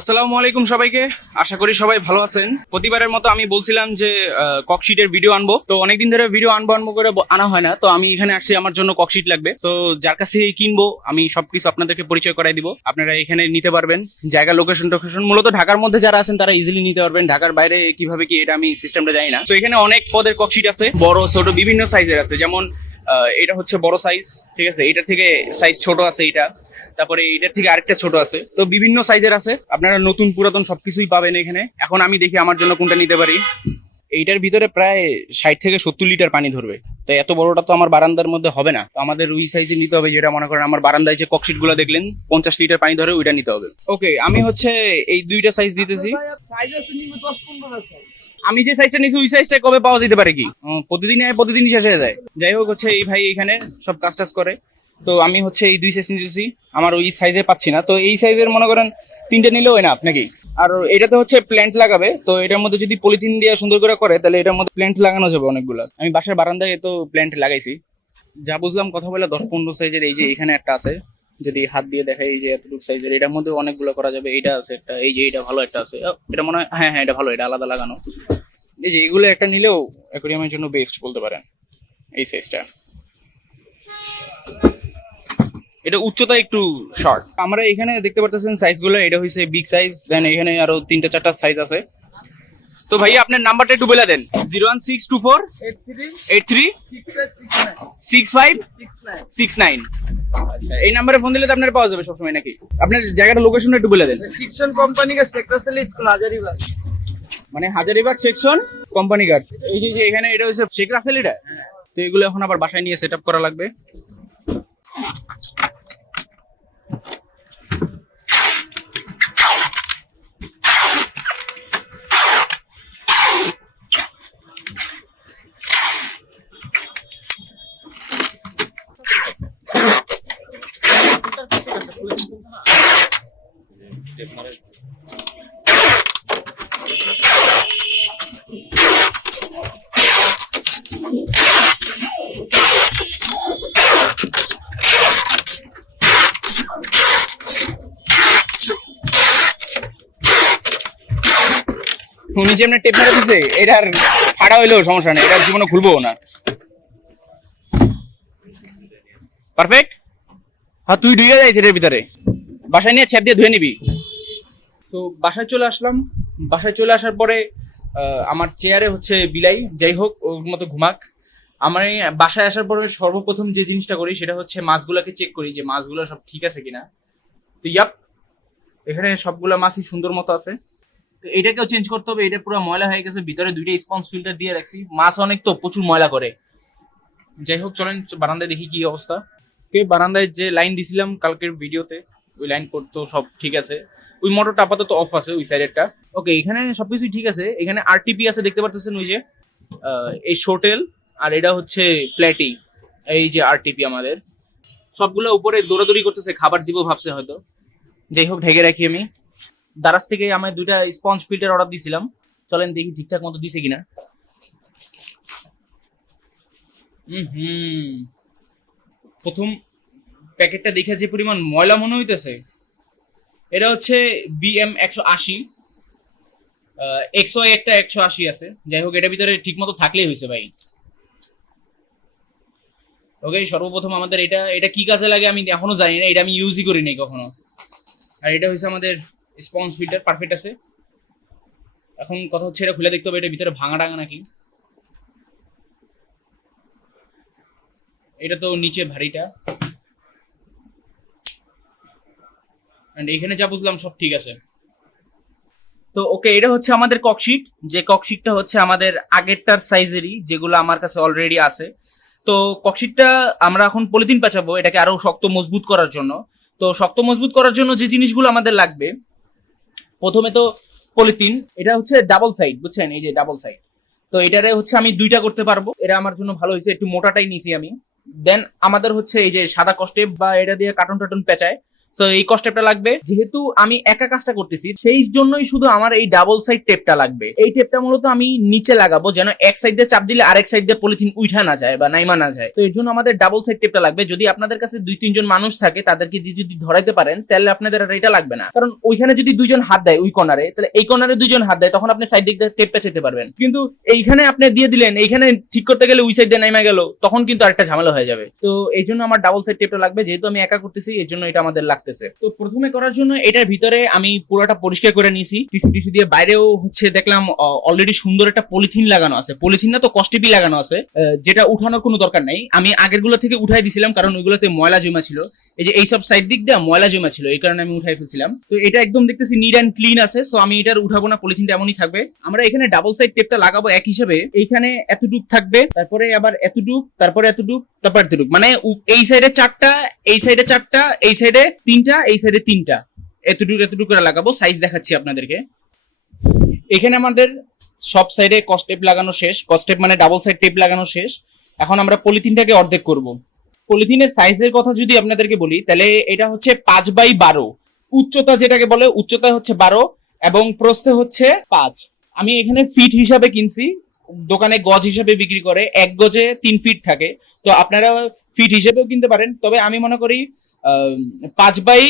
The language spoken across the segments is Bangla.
আসসালামু আলাইকুম সবাইকে। আশা করি সবাই ভালো আছেন। প্রতিবারের মতো আমি বলছিলাম যে ককশিটের ভিডিও আনব। তো অনেকদিন ধরে ভিডিও আনব আনব করে আনা হয় না। তো আমি এখানে আসছি আমার জন্য ককশিট লাগবে। তো যার কাছ থেকে কিনবো, আমি সবকিছু আপনাদেরকে পরিচয় করাই দিব। আপনারা এখানে নিতে পারবেন। জায়গা লোকেশন টোকেশন মূলত ঢাকার মধ্যে যারা আছেন, তারা ইজিলি নিতে পারবেন। ঢাকার বাইরে কীভাবে কি এটা আমি সিস্টেমটা জানি না। তো এখানে অনেক পদের ককশিট আছে। বড়, ছোট, বিভিন্ন সাইজের আছে। যেমন এটা হচ্ছে বড় সাইজ ঠিক আছে? এটা থেকে সাইজ ছোট আছে এটা। তারপরে এইটার থেকে আরেকটা ছোট আছে। তো বিভিন্ন সাইজের আছে। আপনারা নতুন, পুরাতন সবকিছুই পাবেন এখানে। এখন আমি দেখি আমার জন্য কোনটা নিতে পারি। এইটার ভিতরে প্রায় ষাট থেকে সত্তর লিটার পানি ধরবে। তো এত বড়টা তো আমার বারান্দার মধ্যে হবে না। তো আমাদের ওই সাইজে নিতে হবে যেটা মনে করেন আমার বারান্দায় যে ককশিটগুলো দেখলেন, পঞ্চাশ লিটার পানি ধরে ওইটা নিতে হবে। ওকে আমি হচ্ছে এই দুইটা সাইজ দিতেছি। আমি যে সাইজটা নিছি, ওই সাইজটা কবে পাওয়া যেতে পারে কি? প্রতিদিন প্রতিদিনই শেষ হয়ে যায়। যাই হোক হচ্ছে এই ভাই এখানে সব কাজ টাজ করে। তো আমি হচ্ছে এই দুই সাইজ নিতেছি। আমার ওই সাইজে পাচ্ছি না। তো এই সাইজের মনে করেন তিনটে নিলেও না আপনাকে আর এটাতে হচ্ছে প্ল্যান্ট লাগাবে। তো এটার মধ্যে যদি পলিথিন দিয়ে সুন্দর করে করে, তাহলে এটার মধ্যে প্ল্যান্ট লাগানো যাবে অনেকগুলো। আমি বাসার বারান্দায় তো প্ল্যান্ট লাগাইছি। যা বুঝলাম কথা বলে দশ পনেরো সাইজের এই যে এখানে একটা আছে। যদি হাত দিয়ে দেখাই এই যে এতটুকু সাইজের এটার মধ্যে অনেকগুলো করা যাবে। এইটা আছে একটা, এই যে এটা ভালো একটা আছে। এটা মনে হয় হ্যাঁ হ্যাঁ এটা ভালো, এটা আলাদা লাগানো। এই যে এগুলো একটা নিলেও অ্যাকোরিয়ামের জন্য বেস্ট বলতে পারেন, এই সাইজটা এটা উচ্চতা একটু শর্ট আমরা এখানে দেখতে পারতেছেন সাইজগুলো এটা হইছে বিগ সাইজ দেন এখানে আরও তিনটা চারটা সাইজ আছে। তো ভাই আপনার নাম্বারটা একটু বলে দেন। Zero one six two four eight three six five six nine আচ্ছা এই নাম্বারে ফোন দিলে তো আপনার পাওয়া যাবে সবসময় নাকি? আপনার জায়গাটা লোকেশনটা একটু বলে দেন। Section company school Hazaribagh. মানে হাজারিবাগ সেকশন কোম্পানি গার্ড এই যে এখানে এটা হচ্ছে শেখ রাসেল এটা তো এগুলো এখন আবার বাসায় নিয়ে সেট করা লাগবে। উনি যে এমনি টেপ মেরে দিছে এটার ফাড়া হইলেও সমস্যা নেই এটার জীবনে খুলবো না। পারফেক্ট হ্যাঁ তুই ঢুকে যাইস এটার ভিতরে। বাসায় নিয়ে ছ্যাপ দিয়ে ধুয়ে নিবি। তো বাসায় চলে আসলাম। বাসায় চলে আসার পরে আমার চেয়ারে হচ্ছে বিলাই। যাই হোক, ওর মতো ঘুমাক। আমার বাসায় আসার পরে সর্বপ্রথম যে জিনিসটা করি, সেটা হচ্ছে মাছগুলোকে চেক করি যে মাছগুলো সব ঠিক আছে কিনা। তো ইয়াপ, এখানে সবগুলা মাছই সুন্দর মতো আছে। তো এটাকেও চেঞ্জ করতে হবে। এটা পুরো ময়লা হয়ে গেছে। ভিতরে দুইটা স্পঞ্জ ফিল্টার দিয়ে রাখছি। মাছ অনেক তো, প্রচুর ময়লা করে। যাই হোক, চলেন বারান্দায় দেখি কি অবস্থা। বারান্দায় যে লাইন দিছিলাম কালকের ভিডিওতে ওই লাইন করতো সব ঠিক আছে। ওই মোটরটা আপাতত অফ আছে ওই সাইডেরটা ওকে এখানে সবকিছু ঠিক আছে। এখানে আরটিপি আছে, দেখতে পারতেছেন ওই যে এই শোটেল আর এটা হচ্ছে প্ল্যাটি এই যে আরটিপি আমাদের। সবগুলো উপরে দৌড়াদৌড়ি করতেছে, খাবার দিব ভাবছে হয়তো। যাই হোক, ঢেকে রাখি আমি। দারাজ থেকে আমি দুইটা স্পঞ্জ ফিল্টার অর্ডার দিয়েছিলাম চলেন দেখি ঠিকঠাক মতো দিছে কিনা। হুম। প্রথম প্যাকেটটা দেখে যে পরিমাণ ময়লা মনে হইতেছে। এটা হচ্ছে বিএম একশো আশি। এক্সো একটা একশো আশি আছে। যাই হোক এটার ভিতরে ঠিক মতো থাকলেই হয়েছে ভাই। ওকে সর্বপ্রথম আমাদের এটা এটা কি কাজে লাগে আমি এখনও জানি না, এটা আমি ইউজই করি নাই কখনো। আর এটা হচ্ছে আমাদের স্পঞ্জ ফিল্টার পারফেক্ট আছে। এখন কথা হচ্ছে এটা খুলে দেখতে হবে, এটা ভিতরে ভাঙা ডাঙা নাকি? এটা তো নিচে ভারীটা। And এখানে যা বুঝলাম সব ঠিক আছে। তো ওকে, এটা হচ্ছে আমাদের ককশিট যে ককশিটটা হচ্ছে আমাদের আগেরটার সাইজেরই যেগুলো আমার কাছে অলরেডি আছে। তো ককশিটটা আমরা এখন পলিথিন পেঁচাবো, এটাকে আরও শক্ত মজবুত করার জন্য। তো শক্ত মজবুত করার জন্য যে জিনিসগুলো আমাদের লাগবে, প্রথমে তো পলিথিন, এটা হচ্ছে ডাবল সাইড বুঝছেন? এই যে ডাবল সাইড তো এটারে হচ্ছে আমি দুইটা করতে পারব। এটা আমার জন্য ভালো হয়েছে, একটু মোটাটাই নিছি আমি। দেন আমাদের হচ্ছে এই যে সাদা কষ্টে বা এটা দিয়ে কার্টুন টাটুন পেঁচায়। সো এই কস টেপটা লাগবে। যেহেতু আমি একা কাজটা করতেছি, সেই জন্যই শুধু আমার এই ডাবল সাইড টেপটা লাগবে। এই টেপটা মূলত আমি নিচে লাগাবো, যেন এক সাইড দিয়ে চাপ দিলে আরেক সাইড দিয়ে পলিথিন উঠা না যায় বা নাইমা না যায়। তো এর জন্য আমাদের ডাবল সাইড টেপটা লাগবে। যদি আপনাদের কাছে দুই, তিনজন মানুষ থাকে, তাদেরকে যদি ধরাইতে পারেন, তাহলে আপনাদের আর এটা লাগবে না। কারণ ওইখানে যদি দুইজন হাত দেয় ওই কর্নারে তাহলে এই কর্নারে দুইজন হাত দেয়, তখন আপনি সাইড দিক দিয়ে টেপটা চেতে পারবেন। কিন্তু এইখানে আপনি দিয়ে দিলেন, এইখানে ঠিক করতে গেলে ওই সাইড দিয়ে নাইমা গেল, তখন কিন্তু আরেকটা ঝামেলা হয়ে যাবে। তো এই জন্য আমার ডাবল সাইড টেপটা লাগবে। যেহেতু আমি একা করতেছি, এর জন্য এটা আমাদের লাগতেছে তো প্রথমে করার জন্য এটার ভিতরে আমি পুরোটা পরিষ্কার করে নিয়েছি। টিস্যু টিস্যু দিয়ে বাইরেও হচ্ছে দেখলাম অলরেডি সুন্দর একটা পলিথিন লাগানো আছে। পলিথিন না তো কস্টিপি লাগানো আছে যেটা উঠানোর কোনো দরকার নাই। আমি আগেরগুলো থেকে উঠাই দিছিলাম, কারণ ওইগুলোতে ময়লা জমা ছিল। এই যে এইসব সাইড দিক দিয়ে ময়লা জমা ছিল, এই কারণে আমি উঠাই ফেলছিলাম। তো এটা একদম দেখতেছি নিট অ্যান্ড ক্লিন আছে সো আমি এটার উঠাবো না, পলিথিনটা এমনই থাকবে। আমরা এখানে ডাবল সাইড টেপটা লাগাবো এক হিসেবে। এইখানে এতটুক থাকবে, তারপরে আবার এতটুক, তারপরে এতটুক, তারপর এতটুক। মানে এই সাইডে চারটা, এই সাইডে চারটা, এই সাইডে তিনটা, এই সাইডে তিনটা। এতটুকু এতটুকু করে লাগাবো সাইজ দেখাচ্ছি আপনাদেরকে। এখানে আমাদের সব সাইডে কস্টেপ লাগানো শেষ কস্টেপ মানে ডাবল সাইড টেপ লাগানো শেষ। এখন আমরা পলিথিনটাকে অর্ধেক করব। পলিথিনের সাইজের কথা যদি আপনাদেরকে বলি, তাহলে এটা হচ্ছে পাঁচ বাই বারো। উচ্চতা যেটাকে বলে উচ্চতা হচ্ছে বারো এবং প্রস্থে হচ্ছে পাঁচ। আমি এখানে ফিট হিসাবে কিনছি, দোকানে গজ হিসাবে বিক্রি করে, এক গজে তিন ফিট থাকে। তো আপনারা ফিট হিসেবেও কিনতে পারেন। তবে আমি মনে করি পাঁচ বাই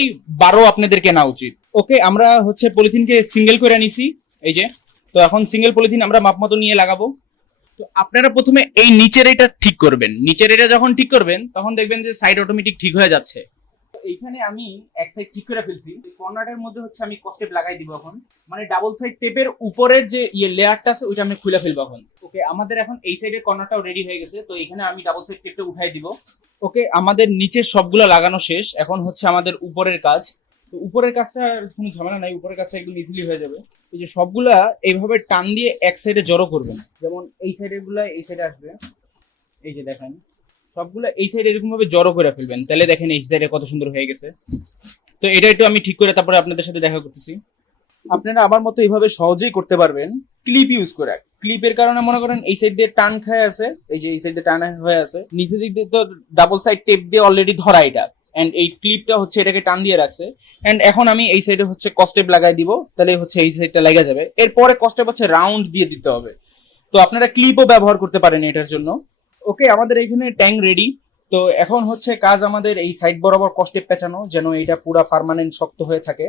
বারো আপনাদের কেনা উচিত। ওকে, আমরা হচ্ছে পলিথিনকে সিঙ্গেল করে নিছি। এই যে, তো এখন সিঙ্গেল পলিথিন আমরা মাপ মতো নিয়ে লাগাবো। তো আপনারা প্রথমে এই নিচের এটা ঠিক করবেন। নিচের এটা যখন ঠিক করবেন, তখন দেখবেন যে সাইড অটোমেটিক ঠিক হয়ে যাচ্ছে। এইখানে আমি এক সাইড ঠিক করে ফেলছি। কর্নারের মধ্যে হচ্ছে আমি কস্টেপ লাগাই দিব এখন। মানে ডাবল সাইড টেপের উপরের যে ইয়ে লেয়ারটা আছে, ওইটা আমি খুলে ফেলব এখন। ওকে আমাদের এখন এই সাইডের কর্নারটাও রেডি হয়ে গেছে, তো এখানে আমি ডাবল সাইড টেপটা উঠাই দিব। ওকে আমাদের নিচের সবগুলো লাগানো শেষ। এখন হচ্ছে আমাদের উপরের কাজ। তো উপরের কাজটা কোনো ঝামেলা নাই, উপরের কাজটা একদম ইজিলি হয়ে যাবে। এই যে সবগুলা এইভাবে টান দিয়ে এক সাইডে জড়ো করবেন। যেমন এই সাইডেরগুলা এই সাইডে আসবে। এই যে দেখেন। সবগুলা এই সাইডে এরকম ভাবে জড়ো করে ফেলবেন। তাহলে দেখেন এই সাইডে কত সুন্দর হয়ে গেছে। তো এটা একটু আমি ঠিক করে তারপরে আপনাদের সাথে দেখা করতেছি। আপনারা আমার মতো এইভাবে সহজেই করতে পারবেন। ক্লিপ ইউজ করে। ক্লিপের কারণে মনে করেন এই সাইড দিয়ে টান খায় আছে। এই যে এই সাইড দিয়ে টান হয়ে আছে। নিচের দিক দিয়ে তো ডাবল সাইড টেপ দিয়ে অলরেডি ধরা এটা। এন্ড এই ক্লিপটা হচ্ছে এটাকে টান দিয়ে রাখছে। এন্ড এখন আমি এই সাইডে হচ্ছে কস্টেপ লাগাই দিব। তাহলে হচ্ছে এই সাইডটা লাগা যাবে। এরপরে কস্টেপ হচ্ছে রাউন্ড দিয়ে দিতে হবে। তো আপনারা ক্লিপও ব্যবহার করতে পারেন এটার জন্য। ওকে আমাদের এখানে ট্যাং রেডি তো এখন হচ্ছে কাজ আমাদের এই সাইড বরাবর কষ্টে পেঁচানো, যেন এটা পুরা পারমানেন্ট শক্ত হয়ে থাকে।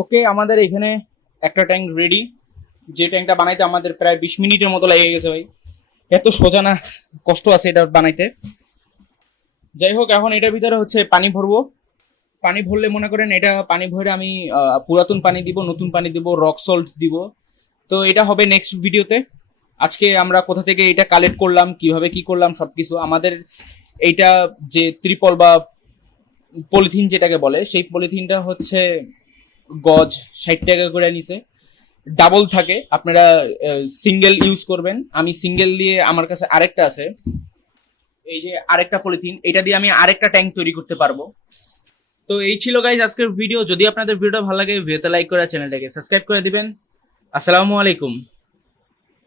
ওকে আমাদের এখানে একটা ট্যাঙ্ক রেডি যে ট্যাঙ্কটা বানাইতে আমাদের প্রায় বিশ মিনিটের মতো লেগে গেছে ভাই। এত সোজা না, কষ্ট আছে এটা বানাইতে। যাই হোক, এখন এটার ভিতরে হচ্ছে পানি ভরবো। পানি ভরলে মনে করেন এটা পানি ভরে আমি পুরাতন পানি দিব, নতুন পানি দিব রক সল্ট দিব। তো এটা হবে নেক্সট ভিডিওতে আজকে আমরা কোথা থেকে এটা কালেক্ট করলাম, কীভাবে কি করলাম সব কিছু আমাদের এইটা যে ত্রিপল বা পলিথিন যেটাকে বলে, সেই পলিথিনটা হচ্ছে গজ ষাট টাকা করে নিছে। ডাবল থাকে, আপনারা সিঙ্গেল ইউজ করবেন। আমি সিঙ্গেল দিয়ে আমার কাছে আরেকটা আছে। এই যে আরেকটা পলিথিন, এটা দিয়ে আমি আরেকটা ট্যাঙ্ক তৈরি করতে পারব। তো এই ছিল গাইজ আজকের ভিডিও যদি আপনাদের ভিডিওটা ভালো লাগে, ভিডিওতে লাইক করে চ্যানেলটাকে সাবস্ক্রাইব করে দিবেন। আসসালামু আলাইকুম।